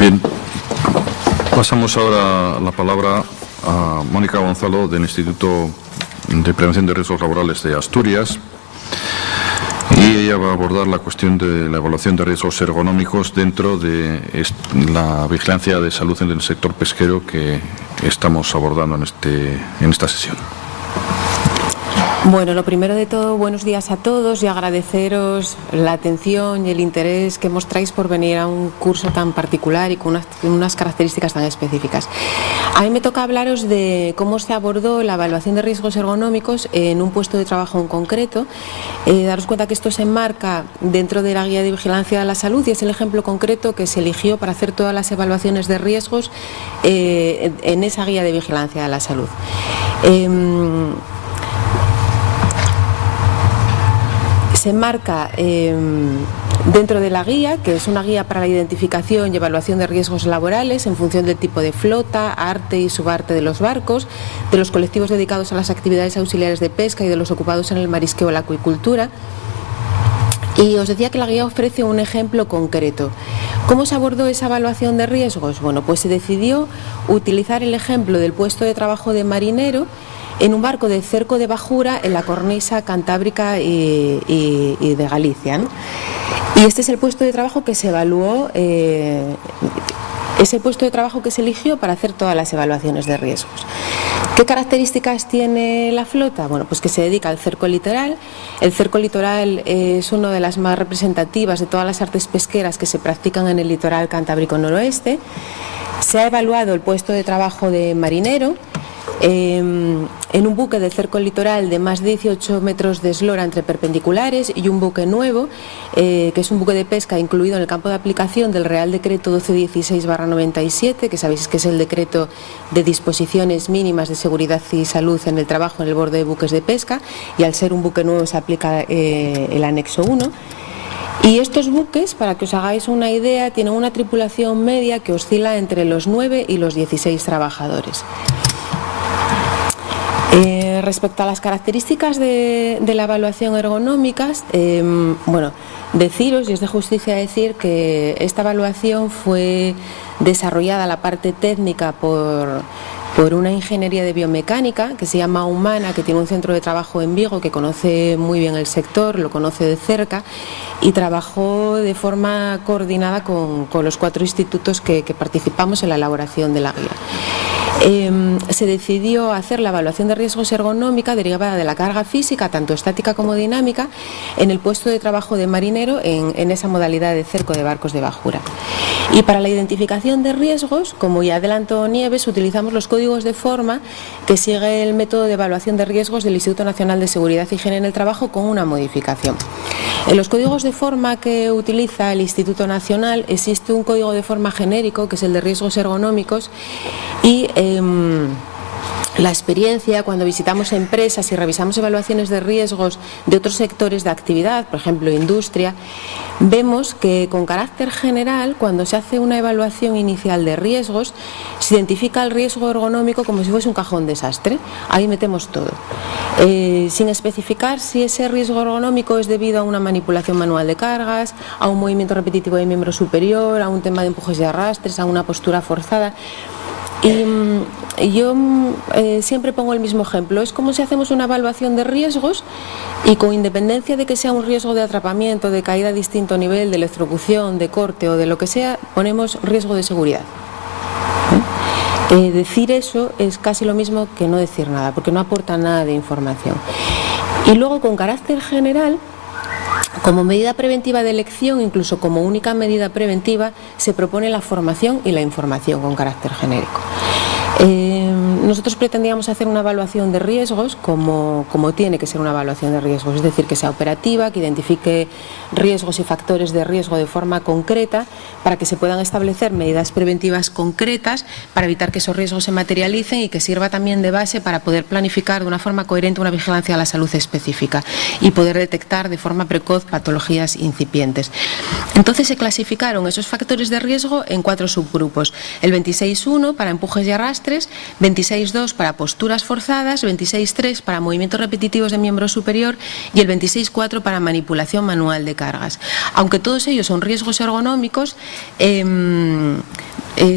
Bien, pasamos ahora la palabra a Mónica Gonzalo del Instituto de Prevención de Riesgos Laborales de Asturias, y ella va a abordar la cuestión de la evaluación de riesgos ergonómicos dentro de la vigilancia de salud en el sector pesquero que estamos abordando en esta sesión. Bueno, lo primero de todo, buenos días a todos y agradeceros la atención y el interés que mostráis por venir a un curso tan particular y con unas características tan específicas. A mí me toca hablaros de cómo se abordó la evaluación de riesgos ergonómicos en un puesto de trabajo en concreto. Daros cuenta que esto se enmarca dentro de la guía de vigilancia de la salud y es el ejemplo concreto que se eligió para hacer todas las evaluaciones de riesgos en esa guía de vigilancia de la salud. Se enmarca dentro de la guía, que es una guía para la identificación y evaluación de riesgos laborales en función del tipo de flota, arte y subarte de los barcos, de los colectivos dedicados a las actividades auxiliares de pesca y de los ocupados en el marisqueo o la acuicultura. Y os decía que la guía ofrece un ejemplo concreto. ¿Cómo se abordó esa evaluación de riesgos? Bueno, pues se decidió utilizar el ejemplo del puesto de trabajo de marinero en un barco de cerco de bajura en la cornisa cantábrica y de Galicia, ¿no? Y este es el puesto de trabajo que se evaluó, es el puesto de trabajo que se eligió para hacer todas las evaluaciones de riesgos. ¿Qué características tiene la flota? Bueno, pues que se dedica al cerco litoral. El cerco litoral es una de las más representativas de todas las artes pesqueras que se practican en el litoral cantábrico noroeste. Se ha evaluado el puesto de trabajo de marinero en un buque de cerco litoral de más de 18 metros de eslora entre perpendiculares y un buque nuevo, que es un buque de pesca incluido en el campo de aplicación del Real Decreto 1216/97, que sabéis que es el decreto de disposiciones mínimas de seguridad y salud en el trabajo en el borde de buques de pesca, y al ser un buque nuevo se aplica el anexo 1. Y estos buques, para que os hagáis una idea, tienen una tripulación media que oscila entre los 9 y los 16 trabajadores. Respecto a las características de la evaluación ergonómica, bueno, deciros, y es de justicia decir que esta evaluación fue desarrollada la parte técnica por una ingeniería de biomecánica que se llama Humana, que tiene un centro de trabajo en Vigo, que conoce muy bien el sector, lo conoce de cerca, y trabajó de forma coordinada con los 4 institutos que participamos en la elaboración de la guía. Se decidió hacer la evaluación de riesgos ergonómica derivada de la carga física, tanto estática como dinámica, en el puesto de trabajo de marinero en esa modalidad de cerco de barcos de bajura. Y para la identificación de riesgos, como ya adelantó Nieves, utilizamos los códigos de forma que sigue el método de evaluación de riesgos del Instituto Nacional de Seguridad y Higiene en el Trabajo con una modificación. En los códigos de forma que utiliza el Instituto Nacional existe un código de forma genérico, que es el de riesgos ergonómicos, y la experiencia cuando visitamos empresas y revisamos evaluaciones de riesgos de otros sectores de actividad, por ejemplo industria, vemos que con carácter general, cuando se hace una evaluación inicial de riesgos, se identifica el riesgo ergonómico como si fuese un cajón desastre. Ahí metemos todo, sin especificar si ese riesgo ergonómico es debido a una manipulación manual de cargas, a un movimiento repetitivo de miembro superior, a un tema de empujes y arrastres, a una postura forzada. Y yo siempre pongo el mismo ejemplo. Es como si hacemos una evaluación de riesgos y, con independencia de que sea un riesgo de atrapamiento, de caída a distinto nivel, de electrocución, de corte o de lo que sea, ponemos riesgo de seguridad. Decir eso es casi lo mismo que no decir nada, porque no aporta nada de información. Y luego, con carácter general, como medida preventiva de elección, incluso como única medida preventiva, se propone la formación y la información con carácter genérico. Nosotros pretendíamos hacer una evaluación de riesgos como tiene que ser una evaluación de riesgos, es decir, que sea operativa, que identifique riesgos y factores de riesgo de forma concreta para que se puedan establecer medidas preventivas concretas para evitar que esos riesgos se materialicen y que sirva también de base para poder planificar de una forma coherente una vigilancia a la salud específica y poder detectar de forma precoz patologías incipientes. Entonces se clasificaron esos factores de riesgo en 4 subgrupos: el 26.1 para empujes y arrastres, 26.2 para posturas forzadas, 26.3 para movimientos repetitivos de miembro superior y el 26.4 para manipulación manual de cargas. Aunque todos ellos son riesgos ergonómicos,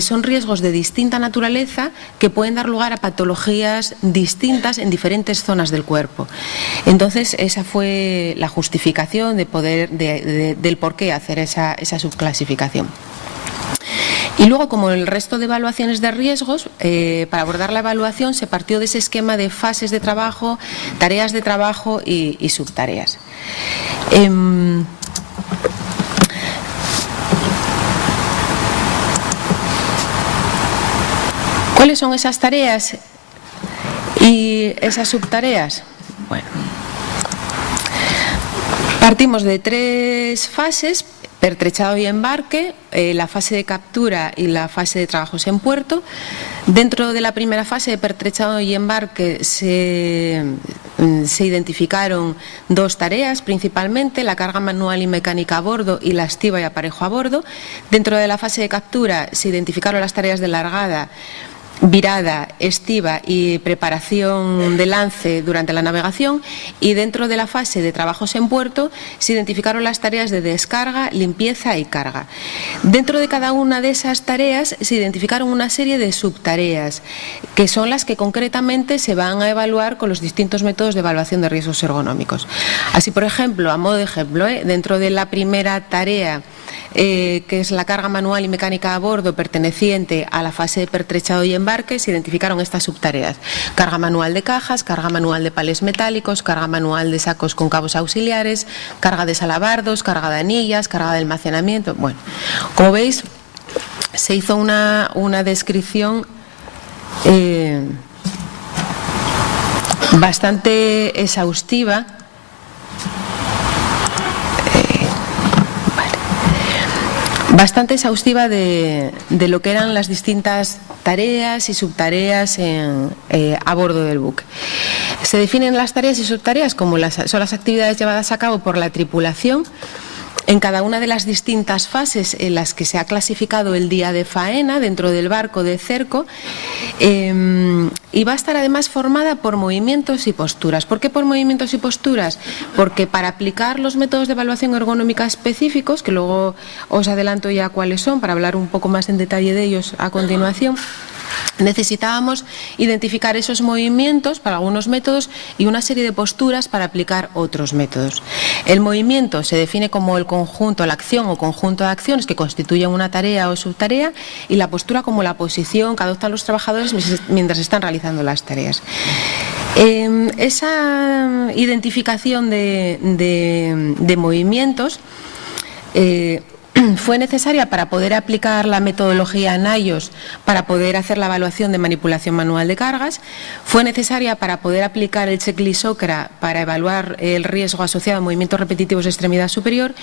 son riesgos de distinta naturaleza que pueden dar lugar a patologías distintas en diferentes zonas del cuerpo. Entonces, esa fue la justificación del por qué hacer esa subclasificación. Y luego, como el resto de evaluaciones de riesgos, para abordar la evaluación se partió de ese esquema de fases de trabajo, tareas de trabajo y subtareas. ¿Cuáles son esas tareas y esas subtareas? Bueno, partimos de 3 fases: pertrechado y embarque, la fase de captura y la fase de trabajos en puerto. Dentro de la primera fase de pertrechado y embarque se identificaron 2 tareas principalmente: la carga manual y mecánica a bordo y la estiba y aparejo a bordo. Dentro de la fase de captura se identificaron las tareas de largada, virada, estiba y preparación de lance durante la navegación, y dentro de la fase de trabajos en puerto se identificaron las tareas de descarga, limpieza y carga. Dentro de cada una de esas tareas se identificaron una serie de subtareas, que son las que concretamente se van a evaluar con los distintos métodos de evaluación de riesgos ergonómicos. Así, por ejemplo, a modo de ejemplo, dentro de la primera tarea, que es la carga manual y mecánica a bordo, perteneciente a la fase de pertrechado y embarque, se identificaron estas subtareas: carga manual de cajas, carga manual de palés metálicos, carga manual de sacos con cabos auxiliares, carga de salabardos, carga de anillas, carga de almacenamiento. Bueno, como veis, se hizo una descripción bastante exhaustiva de lo que eran las distintas tareas y subtareas a bordo del buque. Se definen las tareas y subtareas como son las actividades llevadas a cabo por la tripulación en cada una de las distintas fases en las que se ha clasificado el día de faena dentro del barco de cerco, y va a estar además formada por movimientos y posturas. ¿Por qué por movimientos y posturas? Porque para aplicar los métodos de evaluación ergonómica específicos, que luego os adelanto ya cuáles son para hablar un poco más en detalle de ellos a continuación, necesitábamos identificar esos movimientos para algunos métodos y una serie de posturas para aplicar otros métodos. El movimiento se define como el conjunto, la acción o conjunto de acciones que constituyen una tarea o subtarea, y la postura como la posición que adoptan los trabajadores mientras están realizando las tareas. Esa identificación de movimientos fue necesaria para poder aplicar la metodología NIOSH para poder hacer la evaluación de manipulación manual de cargas, fue necesaria para poder aplicar el checklist OCRA para evaluar el riesgo asociado a movimientos repetitivos de extremidad superior,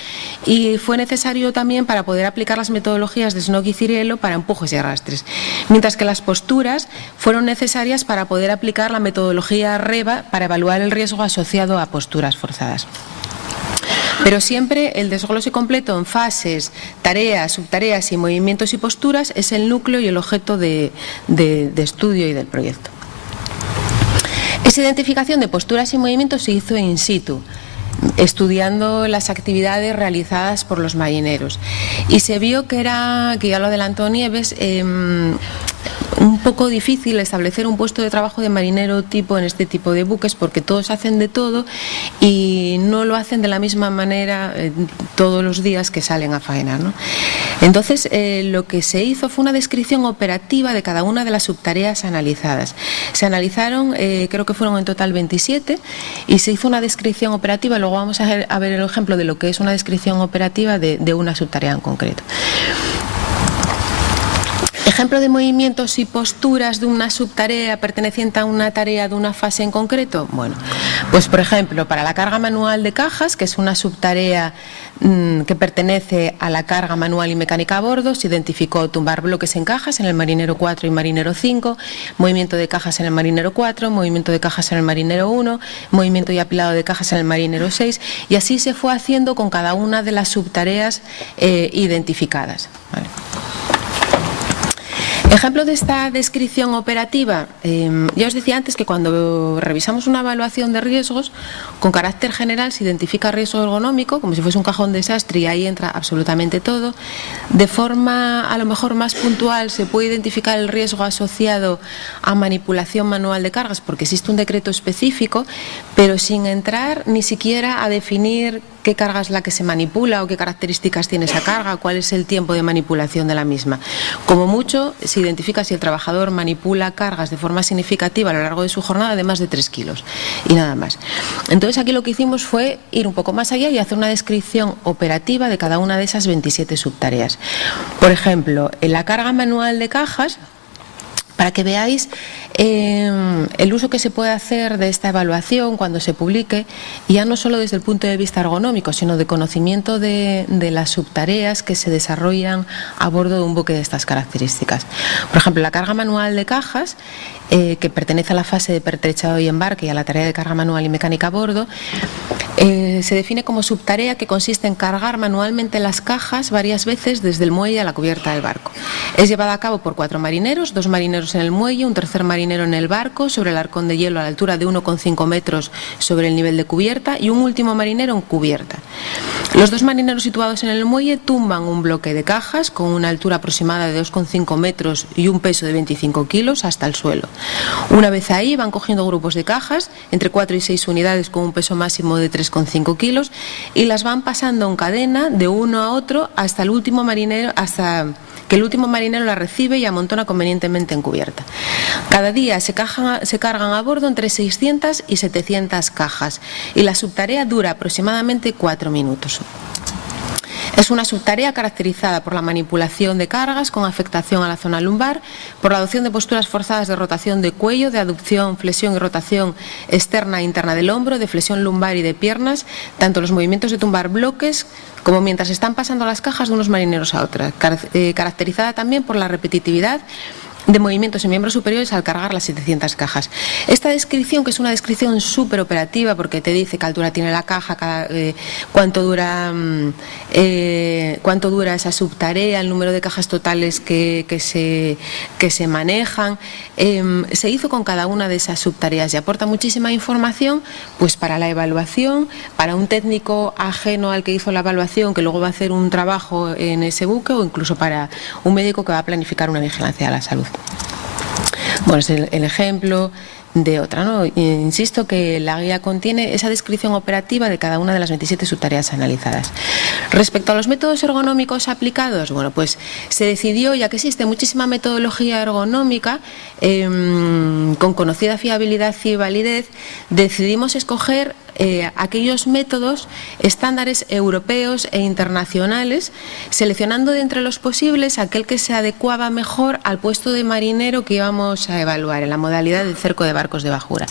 y fue necesario también para poder aplicar las metodologías de Snook y Ciriello para empujes y arrastres, mientras que las posturas fueron necesarias para poder aplicar la metodología REVA para evaluar el riesgo asociado a posturas forzadas. Pero siempre el desglose completo en fases, tareas, subtareas y movimientos y posturas es el núcleo y el objeto de estudio y del proyecto. Esa identificación de posturas y movimientos se hizo in situ, estudiando las actividades realizadas por los marineros, y se vio que ya lo adelantó Nieves, un poco difícil establecer un puesto de trabajo de marinero tipo en este tipo de buques, porque todos hacen de todo y no lo hacen de la misma manera todos los días que salen a faenar, ¿no? Entonces, lo que se hizo fue una descripción operativa de cada una de las subtareas analizadas. Se analizaron, creo que fueron en total 27, y se hizo una descripción operativa. Luego vamos a ver el ejemplo de lo que es una descripción operativa de una subtarea en concreto. Ejemplo de movimientos y posturas de una subtarea perteneciente a una tarea de una fase en concreto. Bueno, pues por ejemplo, para la carga manual de cajas, que es una subtarea que pertenece a la carga manual y mecánica a bordo, se identificó tumbar bloques en cajas en el marinero 4 y marinero 5, movimiento de cajas en el marinero 4, movimiento de cajas en el marinero 1, movimiento y apilado de cajas en el marinero 6, y así se fue haciendo con cada una de las subtareas identificadas, ¿vale? Ejemplo de esta descripción operativa, ya os decía antes que cuando revisamos una evaluación de riesgos, con carácter general se identifica riesgo ergonómico, como si fuese un cajón desastre, y ahí entra absolutamente todo. De forma a lo mejor más puntual se puede identificar el riesgo asociado a manipulación manual de cargas, porque existe un decreto específico, pero sin entrar ni siquiera a definir qué carga es la que se manipula o qué características tiene esa carga, cuál es el tiempo de manipulación de la misma. Como mucho, se identifica si el trabajador manipula cargas de forma significativa a lo largo de su jornada de más de 3 kilos y nada más. Entonces aquí lo que hicimos fue ir un poco más allá y hacer una descripción operativa de cada una de esas 27 subtareas. Por ejemplo, en la carga manual de cajas, para que veáis el uso que se puede hacer de esta evaluación cuando se publique, y ya no solo desde el punto de vista ergonómico, sino de conocimiento de las subtareas que se desarrollan a bordo de un buque de estas características. Por ejemplo, la carga manual de cajas, que pertenece a la fase de pertrechado y embarque y a la tarea de carga manual y mecánica a bordo, se define como subtarea que consiste en cargar manualmente las cajas varias veces desde el muelle a la cubierta del barco. Es llevada a cabo por 4 marineros, 2 marineros en el muelle, un tercer marinero en el barco, sobre el arcón de hielo a la altura de 1,5 metros sobre el nivel de cubierta, y un último marinero en cubierta. Los 2 marineros situados en el muelle tumban un bloque de cajas con una altura aproximada de 2,5 metros y un peso de 25 kilos hasta el suelo. Una vez ahí van cogiendo grupos de cajas, entre 4 y 6 unidades con un peso máximo de 3,5 kilos, y las van pasando en cadena de uno a otro hasta el último marinero, hasta que el último marinero la recibe y amontona convenientemente en cubierta. Cada día se cargan a bordo entre 600 y 700 cajas, y la subtarea dura aproximadamente 4 minutos. Es una subtarea caracterizada por la manipulación de cargas con afectación a la zona lumbar, por la adopción de posturas forzadas de rotación de cuello, de aducción, flexión y rotación externa e interna del hombro, de flexión lumbar y de piernas, tanto los movimientos de tumbar bloques como mientras están pasando las cajas de unos marineros a otras, caracterizada también por la repetitividad de movimientos en miembros superiores al cargar las 700 cajas. Esta descripción, que es una descripción súper operativa, porque te dice qué altura tiene la caja, cuánto dura esa subtarea, el número de cajas totales que se manejan, se hizo con cada una de esas subtareas y aporta muchísima información, pues para la evaluación, para un técnico ajeno al que hizo la evaluación, que luego va a hacer un trabajo en ese buque, o incluso para un médico que va a planificar una vigilancia de la salud. Bueno, es el ejemplo de otra, ¿no? Insisto que la guía contiene esa descripción operativa de cada una de las 27 subtareas analizadas. Respecto a los métodos ergonómicos aplicados, bueno, pues se decidió, ya que existe muchísima metodología ergonómica con conocida fiabilidad y validez, decidimos escoger aquellos métodos estándares europeos e internacionales, seleccionando de entre los posibles aquel que se adecuaba mejor al puesto de marinero que íbamos a evaluar en la modalidad del cerco de barcos de bajura.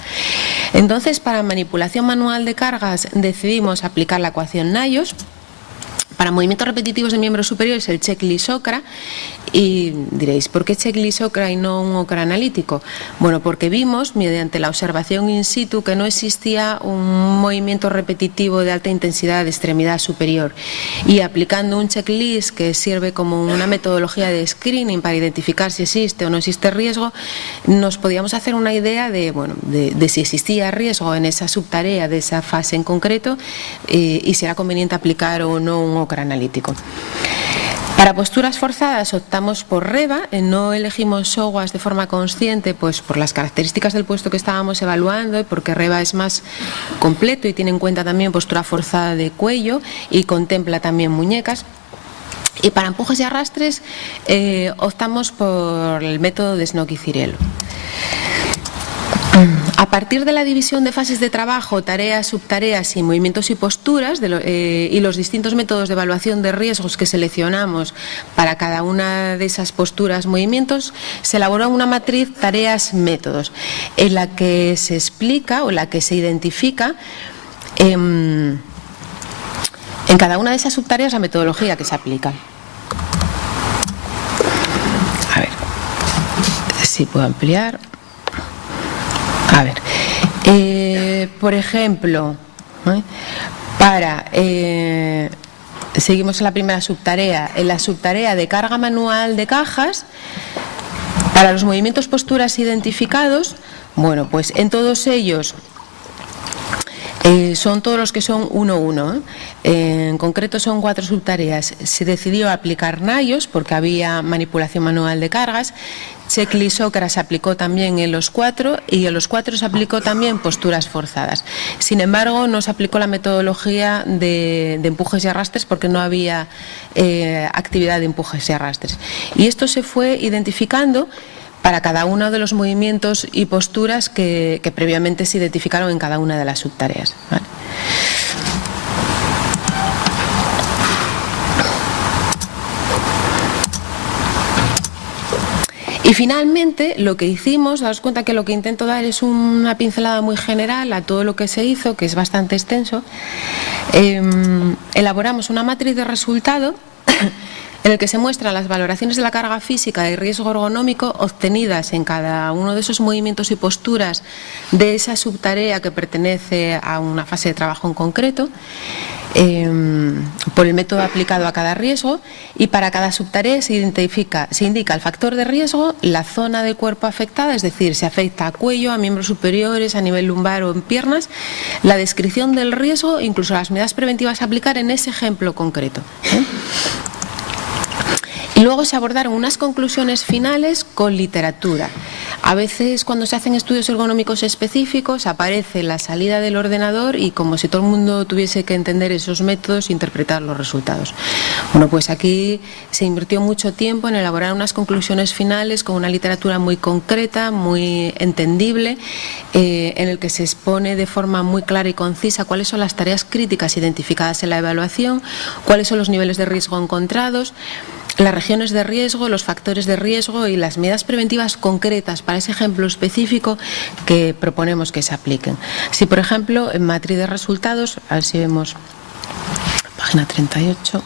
Entonces, para manipulación manual de cargas decidimos aplicar la ecuación Naios. Para movimientos repetitivos de miembros superiores, el checklist OCRA. Y diréis, ¿por qué checklist OCRA y no un OCRA analítico? Bueno, porque vimos, mediante la observación in situ, que no existía un movimiento repetitivo de alta intensidad de extremidad superior. Y aplicando un checklist que sirve como una metodología de screening para identificar si existe o no existe riesgo, nos podíamos hacer una idea de si existía riesgo en esa subtarea de esa fase en concreto, y si era conveniente aplicar o no un OCRA analítico. Para posturas forzadas optamos por REBA, no elegimos SOWAS de forma consciente, pues por las características del puesto que estábamos evaluando, y porque REBA es más completo y tiene en cuenta también postura forzada de cuello y contempla también muñecas. Y para empujes y arrastres optamos por el método de Snock y Cirelo. A partir de la división de fases de trabajo, tareas, subtareas y movimientos y posturas y los distintos métodos de evaluación de riesgos que seleccionamos para cada una de esas posturas, movimientos, se elaboró una matriz tareas-métodos en la que se explica o la que se identifica en cada una de esas subtareas la metodología que se aplica. A ver si puedo ampliar. A ver, por ejemplo, seguimos en la primera subtarea. En la subtarea de carga manual de cajas, Para los movimientos posturas identificados, bueno, pues en todos ellos son todos los que son 1-1. En concreto son 4 subtareas. Se decidió aplicar NAIOS porque había manipulación manual de cargas. Checklist Sócrates se aplicó también en los 4 y en los 4 se aplicó también posturas forzadas. Sin embargo, no se aplicó la metodología de empujes y arrastres porque no había actividad de empujes y arrastres. Y esto se fue identificando para cada uno de los movimientos y posturas que previamente se identificaron en cada una de las subtareas, ¿vale? Y finalmente lo que hicimos, daos cuenta que lo que intento dar es una pincelada muy general a todo lo que se hizo, que es bastante extenso. Elaboramos una matriz de resultado en el que se muestran las valoraciones de la carga física y riesgo ergonómico obtenidas en cada uno de esos movimientos y posturas de esa subtarea que pertenece a una fase de trabajo en concreto, por el método aplicado a cada riesgo, y para cada subtarea se indica el factor de riesgo, la zona del cuerpo afectada, es decir, si afecta a cuello, a miembros superiores, a nivel lumbar o en piernas, la descripción del riesgo, incluso las medidas preventivas a aplicar en ese ejemplo concreto, ¿eh? Y luego se abordaron unas conclusiones finales con literatura. A veces cuando se hacen estudios ergonómicos específicos aparece la salida del ordenador y como si todo el mundo tuviese que entender esos métodos e interpretar los resultados. Bueno, pues aquí se invirtió mucho tiempo en elaborar unas conclusiones finales con una literatura muy concreta, muy entendible, en el que se expone de forma muy clara y concisa cuáles son las tareas críticas identificadas en la evaluación, cuáles son los niveles de riesgo encontrados, las regiones de riesgo, los factores de riesgo y las medidas preventivas concretas para ese ejemplo específico que proponemos que se apliquen. Si, por ejemplo, en matriz de resultados, a ver si vemos página 38.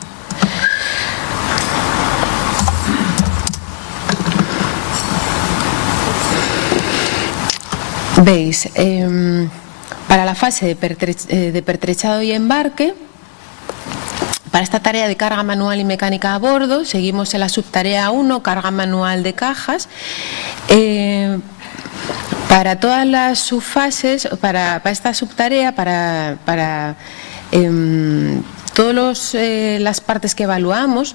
Veis, para la fase de pertrechado y embarque, para esta tarea de carga manual y mecánica a bordo, seguimos en la subtarea 1, carga manual de cajas. Para todas las subfases, para esta subtarea, para todas las partes que evaluamos,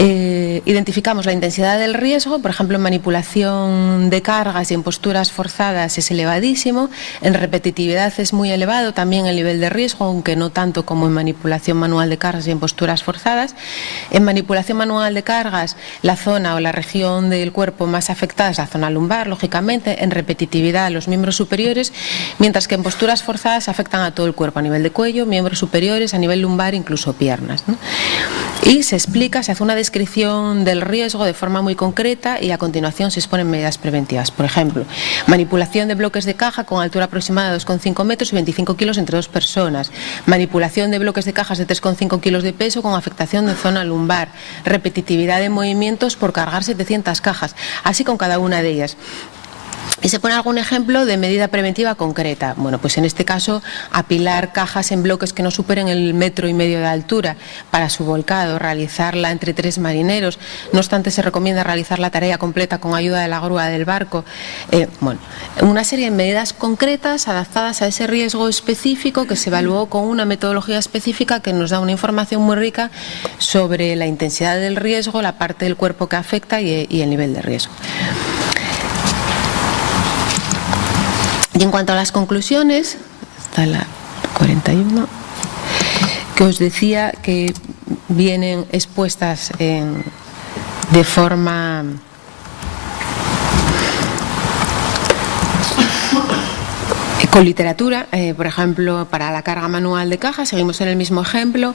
identificamos la intensidad del riesgo, por ejemplo en manipulación de cargas y en posturas forzadas es elevadísimo, en repetitividad es muy elevado también el nivel de riesgo, aunque no tanto como en manipulación manual de cargas y en posturas forzadas. En manipulación manual de cargas la zona o la región del cuerpo más afectada es la zona lumbar, lógicamente, en repetitividad los miembros superiores, mientras que en posturas forzadas afectan a todo el cuerpo, a nivel de cuello, miembros superiores, a nivel lumbar, incluso piernas, ¿no? Y se explica, se hace una descripción del riesgo de forma muy concreta y a continuación se exponen medidas preventivas. Por ejemplo, manipulación de bloques de caja con altura aproximada de 2,5 metros y 25 kilos entre 2 personas. Manipulación de bloques de cajas de 3,5 kilos de peso con afectación de zona lumbar. Repetitividad de movimientos por cargar 700 cajas. Así con cada una de ellas. Y se pone algún ejemplo de medida preventiva concreta. Bueno, pues en este caso, apilar cajas en bloques que no superen el 1,5 metros de altura para su volcado, realizarla entre 3 marineros. No obstante, se recomienda realizar la tarea completa con ayuda de la grúa del barco. Bueno, una serie de medidas concretas adaptadas a ese riesgo específico que se evaluó con una metodología específica que nos da una información muy rica sobre la intensidad del riesgo, la parte del cuerpo que afecta y el nivel de riesgo. Y en cuanto a las conclusiones, está la 41, que os decía que vienen expuestas de forma con literatura, por ejemplo, para la carga manual de caja, seguimos en el mismo ejemplo,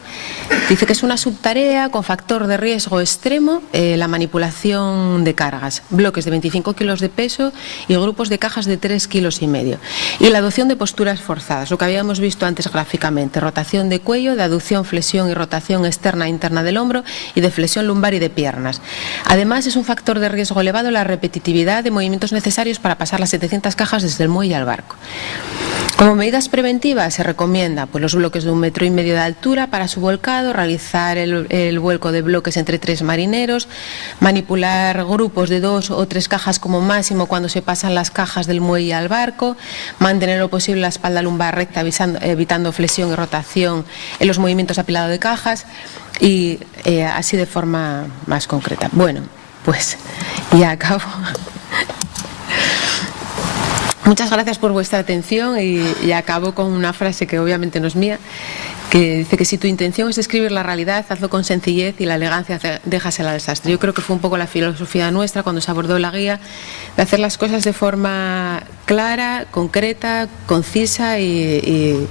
dice que es una subtarea con factor de riesgo extremo, la manipulación de cargas, bloques de 25 kilos de peso y grupos de cajas de 3,5 kilos, y la adopción de posturas forzadas, lo que habíamos visto antes gráficamente, rotación de cuello, de aducción, flexión y rotación externa e interna del hombro y de flexión lumbar y de piernas. Además, es un factor de riesgo elevado la repetitividad de movimientos necesarios para pasar las 700 cajas desde el muelle al barco. Como medidas preventivas se recomienda pues, los bloques de 1,5 metros de altura para su volcado, realizar el vuelco de bloques entre 3 marineros, manipular grupos de 2 o 3 cajas como máximo cuando se pasan las cajas del muelle al barco, mantener lo posible la espalda lumbar recta evitando flexión y rotación en los movimientos de apilado de cajas y así de forma más concreta. Bueno, pues ya acabo. Muchas gracias por vuestra atención y acabo con una frase que obviamente no es mía, que dice que si tu intención es describir la realidad, hazlo con sencillez y la elegancia déjasela al sastre. Yo creo que fue un poco la filosofía nuestra cuando se abordó la guía, de hacer las cosas de forma clara, concreta, concisa y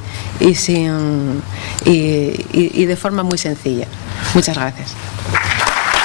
de forma muy sencilla. Muchas gracias.